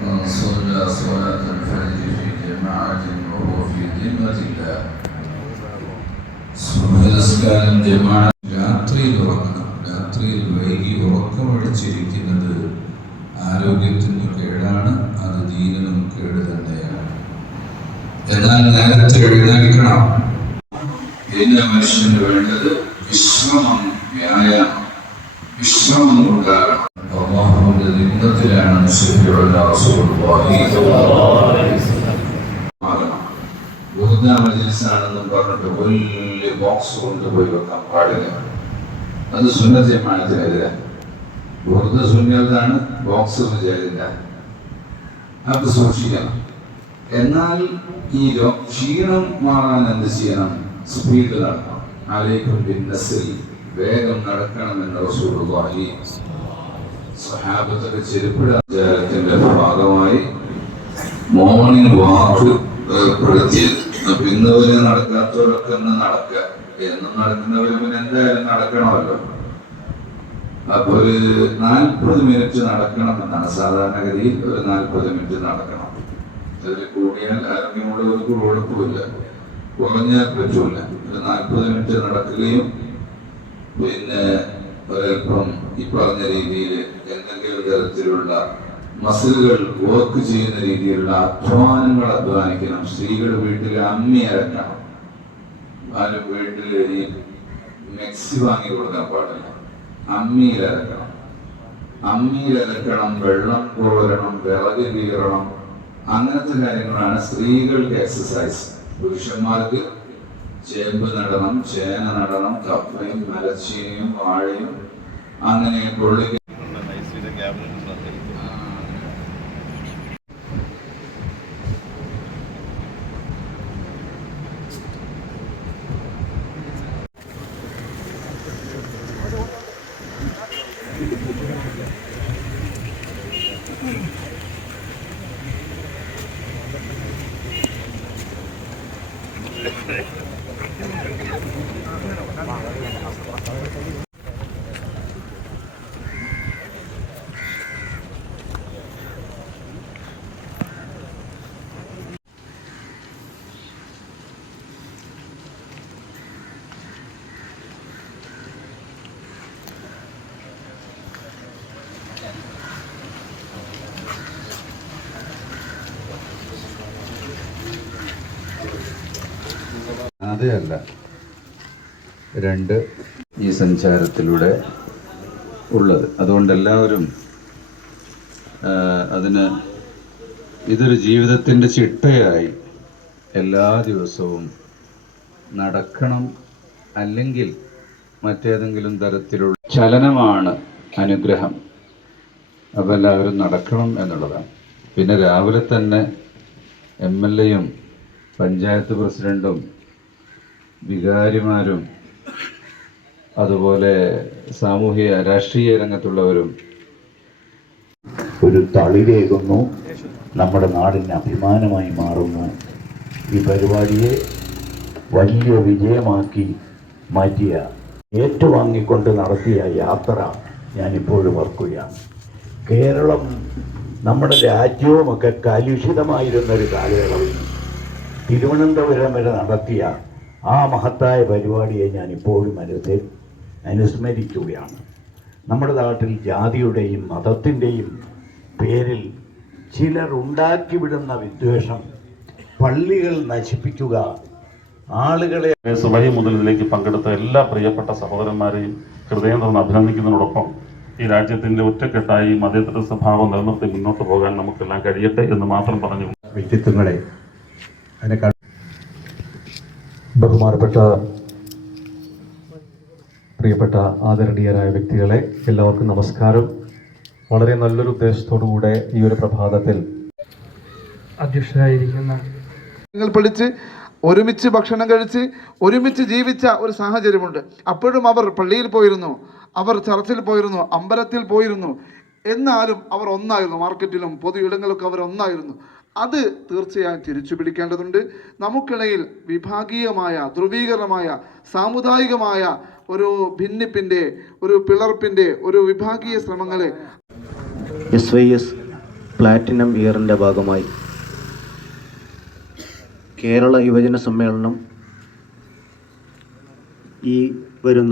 من صلى صلاة الفجر في جماعة وهو في ذمة الله സുബഹസ്കാരം ജമാ രാത്രിയിൽ ഉറങ്ങണം രാത്രിയിൽ വൈകി ഉറക്കമടിച്ചിരിക്കുന്നത് ആരോഗ്യത്തിന് കേടാണ് അത് ദീനിനും കേട് തന്നെയാണ് എന്നാൽ നേരത്തെ എഴുന്നേൽക്കണം പിന്നെ മനുഷ്യന് വേണ്ടത് വിശ്രമം വ്യായാമം. വിശ്രമം ഉണ്ടാകണം. അള്ളാഹുവിന്റെ നിന്നത്തിലാണ് മനുഷ്യരുടെ മജലിസാണെന്നും പറഞ്ഞിട്ട് വലിയ ബോക്സ് കൊണ്ടുപോയി വെക്കാൻ പാടില്ല. അത് സുന്നജമാനത്തിനെതിരെ ബുദ്ധ സുന്നതാണ് ബോക്സ് വിചാരില്ല അത് സൂക്ഷിക്കണം. എന്നാൽ ഈ ക്ഷീണം മാറാൻ എന്ത് ചെയ്യണം? സ്പീഡ് നടക്കണം ബിൻ വേഗം നടക്കണമെന്ന് റസൂലുള്ളാഹി സഹാബത്തിന്റെ ചെരുപ്പിടാചാരത്തിന്റെ ഭാഗമായി മോർണിംഗ് വാക്ക് ഏർപ്പെടുത്തിയത് നടക്കാത്തവരൊക്കെ ഇന്ന് നടക്കുക. എന്നും നടക്കുന്നവര് പിന്നെ എന്തായാലും നടക്കണമല്ലോ. അപ്പൊ ഒരു നാൽപ്പത് മിനിറ്റ് നടക്കണം എന്നാണ് സാധാരണഗതിയിൽ ഒരു നാൽപ്പത് മിനിറ്റ് നടക്കണം. അതിൽ കൂടിയാൽ ആരോഗ്യമുള്ളവർക്ക് കുഴപ്പമില്ല കുറഞ്ഞാൽ പറ്റൂല. ഒരു നാൽപ്പത് മിനിറ്റ് നടക്കുകയും പിന്നെ ഒരൽപ്പം ഈ പറഞ്ഞ രീതിയിൽ എന്തെങ്കിലും തരത്തിലുള്ള മസിലുകൾ വർക്ക് ചെയ്യുന്ന രീതിയിലുള്ള അധ്വാനങ്ങൾ അധ്വാനിക്കണം. സ്ത്രീകൾ വീട്ടിൽ അമ്മി അരക്കണം. ആരും വീട്ടിൽ ഈ മെക്സി വാങ്ങി കൊടുക്കാൻ പാടില്ല. അമ്മിയിലരക്കണം അമ്മിയിലരക്കണം വെള്ളം കോരണം വിറക് കീറണം. അങ്ങനത്തെ കാര്യങ്ങളാണ് സ്ത്രീകൾക്ക് എക്സസൈസ് പുരുഷന്മാർക്ക് ചേമ്പ് നടണം ചേന നടണം കപ്പയും മരച്ചീനിയും വാഴയും അങ്ങനെ കൊള്ളി Thank you. അതല്ല രണ്ട് ഈ സഞ്ചാരത്തിലൂടെ ഉള്ളത്. അതുകൊണ്ട് എല്ലാവരും അതിന് ഇതൊരു ജീവിതത്തിന്റെ ചിട്ടയായി എല്ലാ ദിവസവും നടക്കണം അല്ലെങ്കിൽ മറ്റേതെങ്കിലും തരത്തിലുള്ള ചലനമാണ് അനുഗ്രഹം. അപ്പോൾ എല്ലാവരും നടക്കണം എന്നുള്ളതാണ്. പിന്നെ രാവിലെ തന്നെ എം എൽ എയും പഞ്ചായത്ത് പ്രസിഡന്റും വികാരിമാരും അതുപോലെ സാമൂഹിക രാഷ്ട്രീയ രംഗത്തുള്ളവരും ഒരു തളിരേകുന്നു നമ്മുടെ നാടിന് അഭിമാനമായി മാറുന്നു. ഈ പരിപാടിയെ വലിയ വിജയമാക്കി മാറ്റിയ ഏറ്റുവാങ്ങിക്കൊണ്ട് നടത്തിയ യാത്ര ഞാനിപ്പോഴും ഓർക്കുകയാണ്. കേരളം നമ്മുടെ രാജ്യവുമൊക്കെ കലുഷിതമായിരുന്ന ഒരു കാലയളവിൽ തിരുവനന്തപുരം വരെ നടത്തിയ ആ മഹത്തായ പരിപാടിയെ ഞാൻ ഇപ്പോഴും മനസ്സിൽ അനുസ്മരിക്കുകയാണ്. നമ്മുടെ നാട്ടിൽ ജാതിയുടെയും മതത്തിന്റെയും പേരിൽ ചിലർ ഉണ്ടാക്കിവിടുന്ന വിദ്വേഷം പള്ളികൾ നശിപ്പിക്കുക ആളുകളെ സുബൈ മുതൽ ഇതിലേക്ക് പങ്കെടുത്ത എല്ലാ പ്രിയപ്പെട്ട സഹോദരന്മാരെയും ഹൃദയം തുറന്ന് അഭിനന്ദിക്കുന്നതിനോടൊപ്പം ഈ രാജ്യത്തിന്റെ ഒറ്റക്കെട്ടായി മതേതര സ്വഭാവം നിലനിർത്തി മുന്നോട്ട് പോകാൻ നമുക്കെല്ലാം കഴിയട്ടെ എന്ന് മാത്രം പറഞ്ഞു വ്യക്തിത്വങ്ങളെ അതിനെ ബഹുമാനപ്പെട്ട പ്രിയപ്പെട്ട ആദരണീയരായ വ്യക്തികളെ എല്ലാവർക്കും നമസ്കാരം. വളരെ നല്ലൊരു ഉദ്ദേശത്തോടു കൂടെ ഈ ഒരു പ്രഭാതത്തിൽ അധ്യക്ഷരായിരിക്കുന്ന നിങ്ങൾ പഠിച്ച് ഒരുമിച്ച് ഭക്ഷണം കഴിച്ച് ഒരുമിച്ച് ജീവിച്ച ഒരു സാഹചര്യമുണ്ട്. അപ്പോഴും അവർ പള്ളിയിൽ പോയിരുന്നു അവർ ചർച്ചിൽ പോയിരുന്നു അമ്പലത്തിൽ പോയിരുന്നു. എന്നാലും അവർ ഒന്നായിരുന്നു മാർക്കറ്റിലും പൊതു ഇടങ്ങളിലൊക്കെ അവർ ഒന്നായിരുന്നു. അത് തീർച്ചയായും തിരിച്ചു പിടിക്കേണ്ടതുണ്ട്. നമുക്കിടയിൽ വിഭാഗീയമായ ധ്രുവീകരണമായ സാമുദായികമായ ഒരു ഭിന്നിപ്പിന്റെ ഒരു പിളർപ്പിന്റെ ഒരു വിഭാഗീയ ശ്രമങ്ങളെ എസ് വൈ എസ് പ്ലാറ്റിനം ഇയറിന്റെ ഭാഗമായി കേരള യുവജന സമ്മേളനം ഈ വരുന്ന